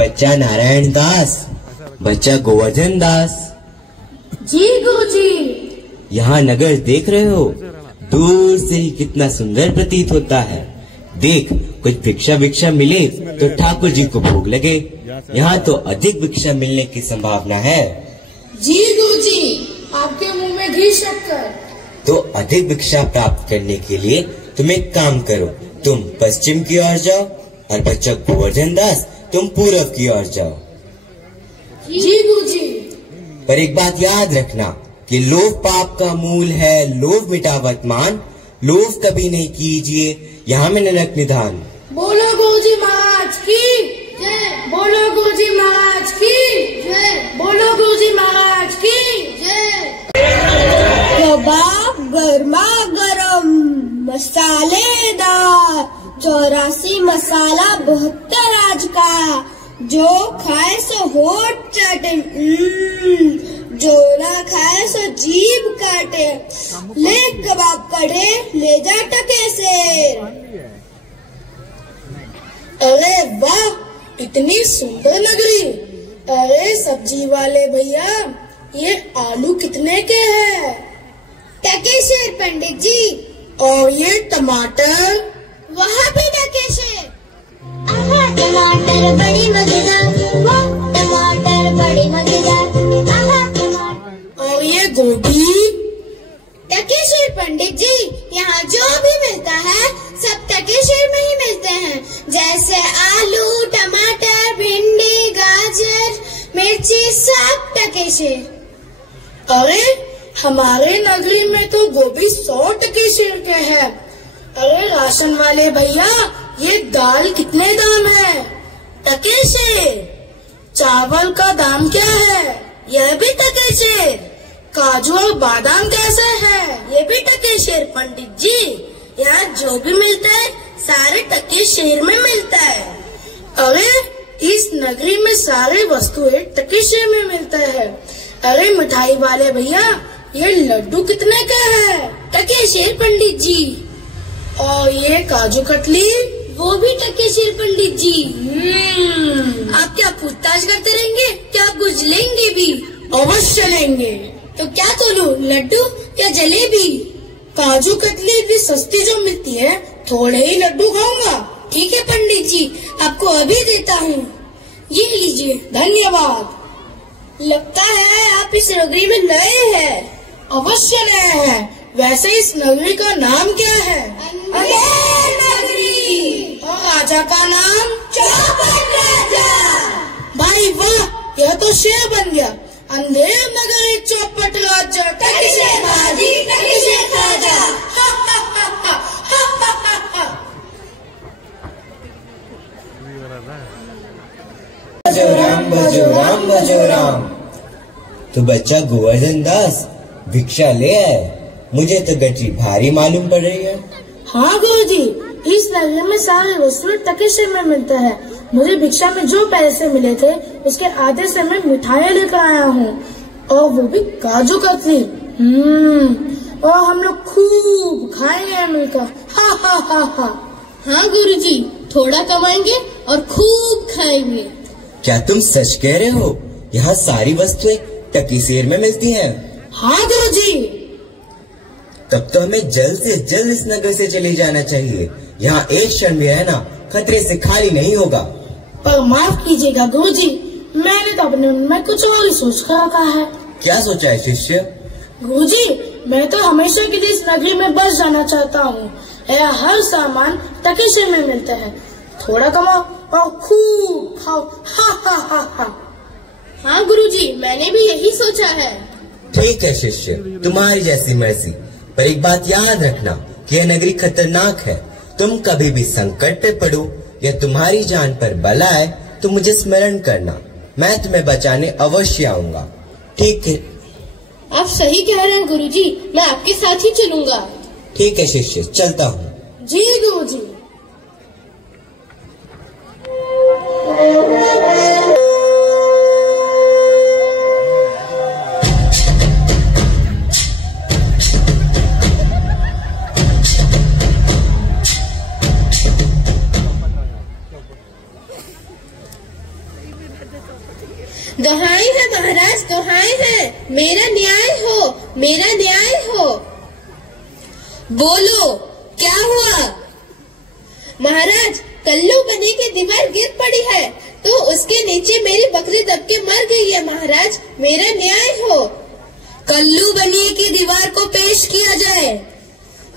बच्चा नारायण दास, बच्चा गोवर्धन दास। जी गुरुजी। यहाँ नगर देख रहे हो? दूर से ही कितना सुंदर प्रतीत होता है। देख, कुछ भिक्षा भिक्षा मिले तो ठाकुर जी को भोग लगे। यहाँ तो अधिक भिक्षा मिलने की संभावना है। जी गुरुजी, आपके मुंह में घी शक्कर। तो अधिक भिक्षा प्राप्त करने के लिए तुम एक काम करो, तुम पश्चिम की ओर जाओ और बच्चा गोवर्धन दास तुम पूर्व की ओर जाओ। जी गुरुजी। पर एक बात याद रखना कि लोभ पाप का मूल है, लोभ मिटावत मान, लोभ कभी नहीं कीजिए, यहाँ में नरक निधान। बोलो गुरुजी महाराज की जय। बोलो गुरुजी महाराज की जय। बोलो गुरुजी महाराज की जय। कबाब गर्मा गरम मसालेदार, 84 मसाला 72 आज का, जो खाए सो होठ चाटे, जो ना खाए सो जीभ काटे। ले कबाब कढ़े ले जा टके से। अरे वाह, इतनी सुंदर नगरी। अरे सब्जी वाले भैया, ये आलू कितने के हैं? टके शेर पंडित जी। और ये टमाटर? वहाँ भी टके शेर। टमाटर बड़ी मजेदार, टमाटर बड़ी मजेदार। और ये गोभी? टके शेर पंडित जी, यहाँ जो भी मिलता है सब टके शेर में ही मिलते हैं, जैसे आलू, टमाटर, भिंडी, गाजर, मिर्ची, सब टके शेर। अरे हमारे नगरी में तो गोभी 100 टके शेर के है। अरे राशन वाले भैया, ये दाल कितने दाम है? टके शेर। चावल का दाम क्या है? यह भी टके शेर। काजू और बादाम कैसे है? ये भी टके शेर पंडित जी। यहाँ जो भी मिलता है सारे टके शेर में मिलता है। अरे इस नगरी में सारे वस्तुएं टके शेर में मिलता है। अरे मिठाई वाले भैया, ये लड्डू कितने का है? टके शेर पंडित जी। और ये काजू कतली? वो भी टके शेर पंडित जी। आप क्या पूछताछ करते रहेंगे? क्या आप कुछ लेंगे भी? अवश्य लेंगे। तो क्या तोलूं, लड्डू या जलेबी? काजू कतली इतनी सस्ती जो मिलती है, थोड़े ही लड्डू खाऊंगा। ठीक है पंडित जी, आपको अभी देता हूँ, ये लीजिए। धन्यवाद। लगता है आप इस नगरी में नए हैं। अवश्य नए हैं। वैसे इस नगरी का नाम क्या है? अंधेर नगरी। और राजा का नाम? चौपट राजा। भाई वाह, यह तो शेर बन गया। अंधेर नगरी चौपट राजा, टके शेर बाजी, टके शेर खाजा। भजो राम भजो राम भजो राम। तो बच्चा गोवर्धन दास भिक्षा ले आए। मुझे तो गठरी भारी मालूम पड़ रही है। हाँ गुरुजी, इस नगरी में सारे वस्तुएं टके शेर में मिलता है। मुझे भिक्षा में जो पैसे मिले थे उसके आधे से मैं मिठाइयाँ लेकर आया हूँ, और वो भी काजू कतली। और हम लोग खूब खाएंगे मिलकर। हा हा हा हा। हाँ गुरुजी, थोड़ा कमाएंगे और खूब खाएंगे। क्या तुम सच कह रहे हो? यहाँ सारी वस्तुएं टके शेर में मिलती हैं? हाँ गुरुजी। तब तो हमें जल्द से जल्द इस नगर से चले जाना चाहिए। यहाँ एक क्षण भी रहना खतरे से खाली नहीं होगा। पर माफ कीजिएगा गुरुजी, मैंने तो अपने मन में कुछ और ही सोच कर रखा है। क्या सोचा है शिष्य? गुरुजी, मैं तो हमेशा के लिए इस नगरी में बस जाना चाहता हूँ। यहाँ हर सामान टके शेर में मिलता है। थोड़ा कमाओ और खूब खाओ। हा हा हा हा। हाँ गुरुजी, मैंने भी यही सोचा है। ठीक है शिष्य, तुम्हारी जैसी मर्जी। पर एक बात याद रखना कि यह नगरी खतरनाक है। तुम कभी भी संकट पे पड़ो या तुम्हारी जान पर बला आए तो मुझे स्मरण करना, मैं तुम्हें बचाने अवश्य आऊंगा। ठीक है? आप सही कह रहे हैं गुरुजी, मैं आपके साथ ही चलूंगा। ठीक है शिष्य, चलता हूँ। जी गुरुजी। दोहाई है महाराज, दोहाई है, मेरा न्याय हो, मेरा न्याय हो। बोलो क्या हुआ? महाराज, कल्लू बनी की दीवार गिर पड़ी है तो उसके नीचे मेरी बकरी दब के मर गई है महाराज, मेरा न्याय हो। कल्लू बनी की दीवार को पेश किया जाए।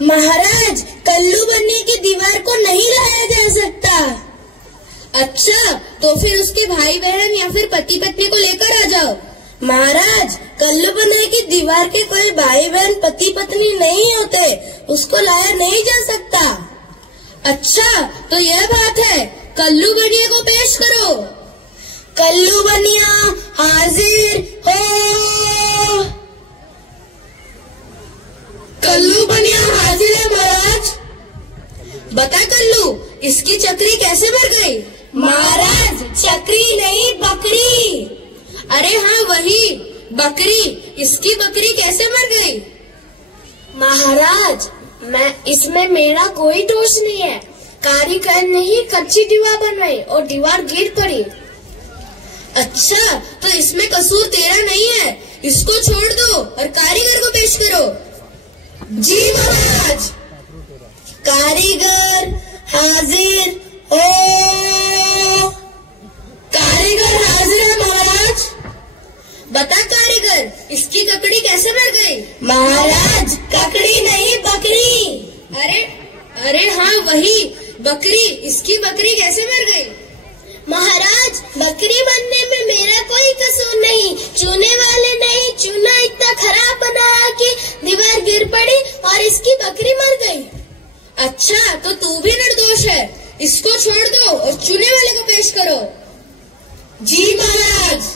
महाराज, कल्लू बनी की दीवार को नहीं लाया जा सकता। अच्छा, तो फिर उसके भाई बहन या फिर पति पत्नी को लेकर आ जाओ। महाराज, कल्लू बनी की दीवार के कोई भाई बहन पति पत्नी नहीं होते, उसको लाया नहीं जा सकता। अच्छा, तो यह बात है, कल्लू बनिया को पेश करो। कल्लू बनिया हाजिर हो। कल्लू बनिया हाजिर है महाराज। बता कल्लू, इसकी चक्री कैसे मर गई? महाराज, चक्री नहीं, बकरी। अरे हाँ, वही बकरी, इसकी बकरी कैसे मर गई? महाराज, इसमें मेरा कोई दोष नहीं है। कारीगर ने ही कच्ची दीवार बनवाई और दीवार गिर पड़ी। अच्छा, तो इसमें कसूर तेरा नहीं है, इसको छोड़ दो और कारीगर को पेश करो। जी महाराज। कारीगर हाजिर हो। कारीगर हाजिर है महाराज। बता कारीगर, इसकी ककड़ी कैसे मर गई? महाराज, ककड़ी नहीं, बकरी। अरे हाँ, वही बकरी, इसकी बकरी कैसे मर गई? महाराज, बकरी बनने में मेरा कोई कसूर नहीं, चूने वाले ने ही चूना इतना खराब बनाया कि दीवार गिर पड़ी और इसकी बकरी मर गई। अच्छा, तो तू भी निर्दोष है, इसको छोड़ दो और चूने वाले को पेश करो। जी महाराज।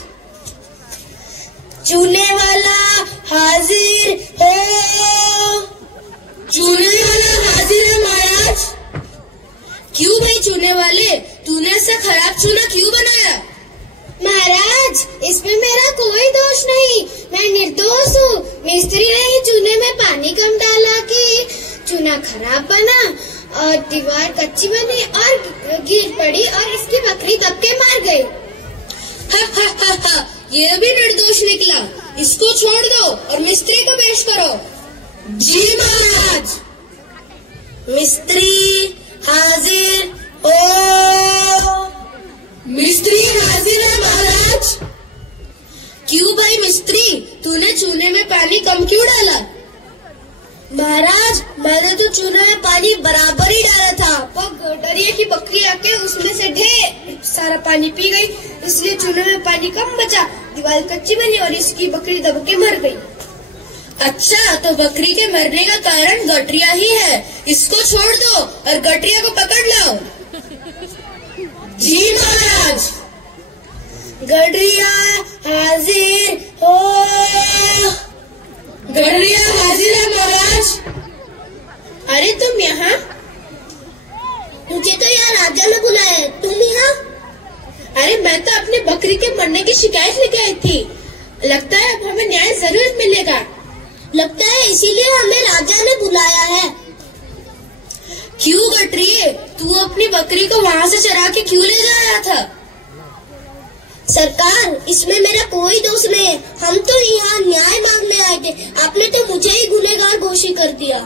चूने वाला हाजिर हो। चूने वाला हाजिर है महाराज। क्यों भाई चूने वाले, तूने ऐसा खराब चूना क्यों बनाया? महाराज, इसमें मेरा कोई दोष नहीं, मैं निर्दोष हूँ। मिस्त्री ने ही चूने में पानी कम डाला कि चूना खराब बना और दीवार कच्ची बनी और गिर पड़ी और इसकी बकरी दब के मर गई। ये भी निर्दोष निकला, इसको छोड़ दो और मिस्त्री को पेश करो। जी महाराज। मिस्त्री हाजिर हो। मिस्त्री हाजिर है महाराज। क्यों भाई मिस्त्री, तूने चूने में पानी कम क्यों डाला? महाराज, मैंने तो चूने में पानी बराबर ही डाला था, पर गडरिया की बकरी आके उसमें से ढेर सारा पानी पी गई, इसलिए चूने में पानी कम बचा, दीवार कच्ची बनी और इसकी बकरी दब के मर गई। अच्छा, तो बकरी के मरने का कारण गटरिया ही है, इसको छोड़ दो और गटरिया को पकड़ लाओ। जी महाराज। गडरिया हाजिर हो। गडरिया हाजिर है महाराज। अरे तुम यहाँ? मुझे तो यहाँ राजा ने बुलाया है, तुम यहाँ? अरे मैं तो अपनी बकरी के मरने की शिकायत लेके आई थी, लगता है अब हमें न्याय जरूर मिलेगा। लगता है इसीलिए हमें राजा ने बुलाया है। क्यों गटरिये, तू अपनी बकरी को वहाँ से चरा के क्यों ले जा रहा था? सरकार, इसमें मेरा कोई दोष नहीं है, हम तो यहाँ न्याय मांगने आए थे, आपने तो मुझे ही गुनहगार घोषित कर दिया।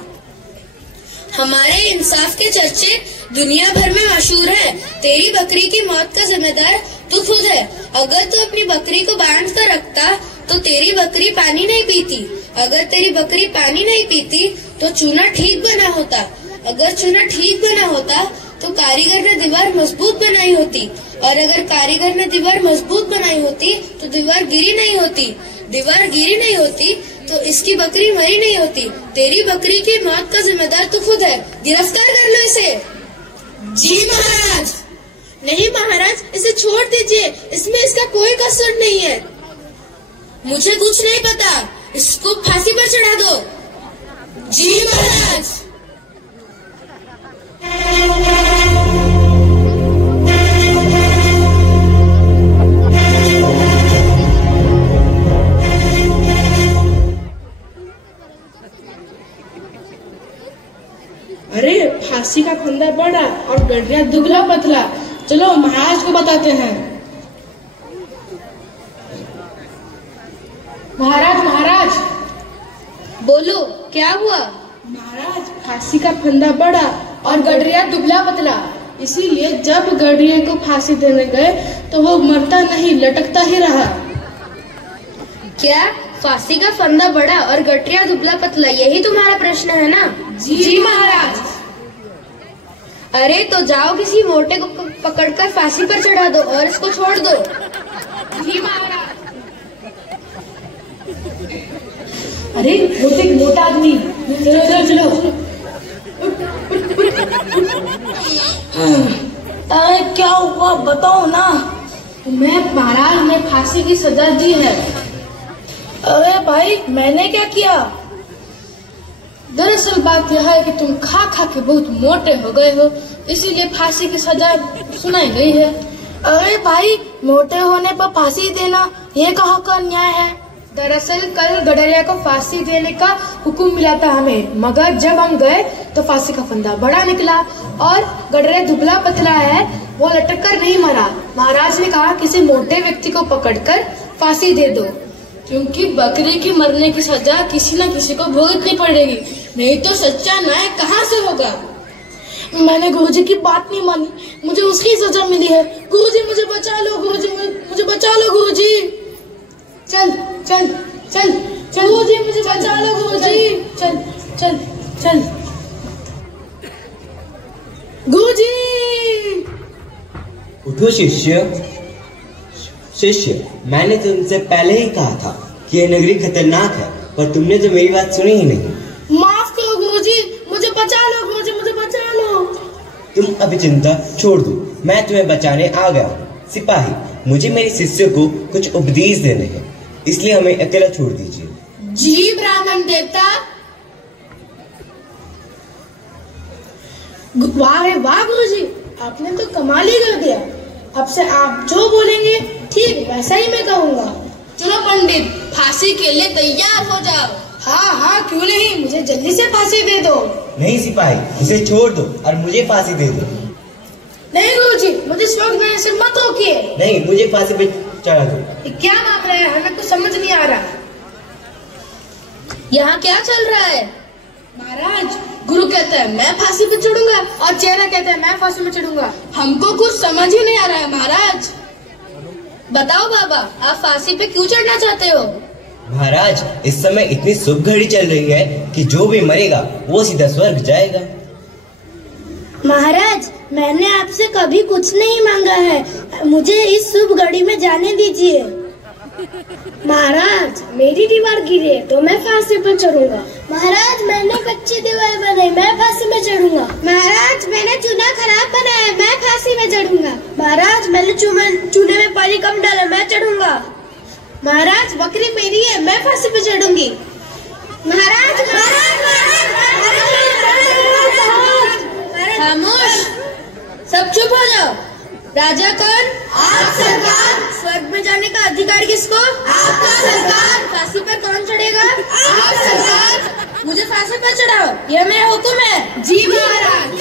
हमारे इंसाफ के चर्चे दुनिया भर में मशहूर है। तेरी बकरी की मौत का जिम्मेदार तू खुद है। अगर तू अपनी बकरी को बांध कर रखता तो तेरी बकरी पानी नहीं पीती, अगर तेरी बकरी पानी नहीं पीती तो चूना ठीक बना होता, अगर चूना ठीक बना होता तो कारीगर ने दीवार मजबूत बनाई होती, और अगर कारीगर ने दीवार मजबूत बनाई होती तो दीवार गिरी नहीं होती, दीवार गिरी नहीं होती तो इसकी बकरी मरी नहीं होती। तेरी बकरी की मौत का जिम्मेदार तू खुद है, गिरफ्तार कर लो इसे। जी महाराज। नहीं महाराज, इसे छोड़ दीजिए, इसमें इसका कोई कसूर नहीं है। मुझे कुछ नहीं पता, इसको फांसी पर चढ़ा दो। जी महाराज। अरे फांसी का फंदा बड़ा और गडरिया दुबला पतला, चलो महाराज को बताते हैं। महाराज महाराज। बोलो, क्या हुआ? महाराज, फांसी का फंदा बड़ा और गडरिया दुबला पतला, इसीलिए जब गडरिया को फांसी देने गए तो वो मरता नहीं, लटकता ही रहा। क्या फांसी का फंदा बड़ा और गठरिया दुबला पतला, यही तुम्हारा प्रश्न है ना? जी महाराज। अरे तो जाओ किसी मोटे को पकड़कर फांसी पर चढ़ा दो और इसको छोड़ दो। जी महाराज। अरे वो तो एक मोटा आदमी, चलो चलो चलो। अरे क्या हुआ बताओ ना। मैं महाराज ने फांसी की सजा दी है। अरे भाई, मैंने क्या किया? दरअसल बात यह है कि तुम खा खा के बहुत मोटे हो गए हो, इसीलिए फांसी की सजा सुनाई गई है। अरे भाई, मोटे होने पर फांसी देना ये कहाँ का न्याय है? दरअसल कल गडरिया को फांसी देने का हुक्म मिला था हमें, मगर जब हम गए तो फांसी का फंदा बड़ा निकला और गडरिया दुबला पतला है, वो लटक कर नहीं मरा। महाराज ने कहा किसी मोटे व्यक्ति को पकड़कर फांसी दे दो, क्योंकि बकरी की मरने की सजा किसी न किसी को भुगतनी पड़ेगी, नहीं तो सच्चा न्याय कहाँ से होगा। मैंने गुरुजी की बात नहीं मानी, मुझे उसकी सजा मिली है। गुरुजी मुझे बचा लो, गुरुजी मुझे बचा लो, गुरुजी। चल चल चल चल, गुरुजी मुझे बचा लो, गुरुजी। चल चल चल गुरुजी। उठो शिष्य। शिष्य, मैंने तुमसे पहले ही कहा था कि यह नगरी खतरनाक है, पर तुमने तो मेरी बात सुनी ही नहीं। माफ करो गुरुजी, मुझे बचा लो, गुरुजी मुझे बचा लो। तुम अभी चिंता छोड़ दो, मैं तुम्हें बचाने आ गया हूँ। सिपाही, मुझे मेरे शिष्य को कुछ उपदेश देने हैं, इसलिए हमें अकेला छोड़ दीजिए। जी ब्राह्मण देवता। वाह वाह गुरुजी, आपने तो कमाल ही कर दिया। अब से आप जो बोलेंगे ठीक वैसा ही मैं कहूँगा। चलो पंडित, फांसी के लिए तैयार हो जाओ। हाँ हाँ, क्यों नहीं, मुझे जल्दी से फांसी दे दो। नहीं सिपाही, इसे छोड़ दो और मुझे फांसी दे दो। नहीं गुरुजी, मुझे स्वर्ग में ऐसे मत रोकिए। नहीं, मुझे फांसी पे चढ़ा दो। ये क्या मामला है, हमें कुछ समझ नहीं आ रहा। यहाँ क्या चल रहा है? महाराज, गुरु कहता है मैं फांसी पे चढ़ूंगा और चेला कहता है मैं फांसी में चढ़ूंगा। हमको कुछ समझ ही नहीं आ रहा है महाराज। बताओ बाबा, आप फांसी पे क्यों चढ़ना चाहते हो? महाराज, इस समय इतनी शुभ घड़ी चल रही है कि जो भी मरेगा वो सीधा स्वर्ग जाएगा। महाराज, मैंने आपसे कभी कुछ नहीं मांगा है, मुझे इस शुभ घड़ी में जाने दीजिए। महाराज, मेरी दीवार गिरे तो मैं फांसी पर चढ़ूंगा। महाराज, मैंने कच्ची दीवार बनाई, मैं फांसी में चढ़ूंगा। महाराज, मैंने चूना खराब बनाया, मैं फांसी में चढ़ूंगा। महाराज, मैंने चूने में पानी कम डाला, मैं चढ़ूंगा। महाराज, बकरी मेरी है, मैं फांसी पे चढ़ूंगी। महाराज खामोश, सब चुप हो जाओ। राजा कौन? आप सरकार। स्वर्ग में जाने का अधिकार किसको? आपका सरकार। फांसी पर कौन चढ़ेगा? आप सरकार। मुझे फांसी पर चढ़ाओ, यह मेरा हुक्म है। जी महाराज।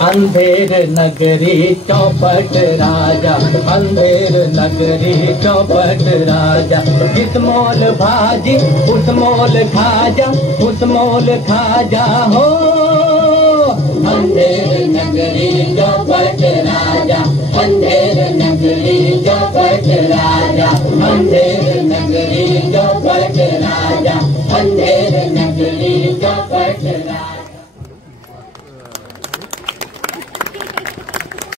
अंधेर नगरी चौपट राजा, अंधेर नगरी चौपट राजा। जिस मोल भाजी उस मोल खाजा, उस मोल खाजा हो। अंधेर नगरी चौपट राजा, अंधेर नगरी चौपट राजा, अंधेर नगरी चौपट राजा, अंधेर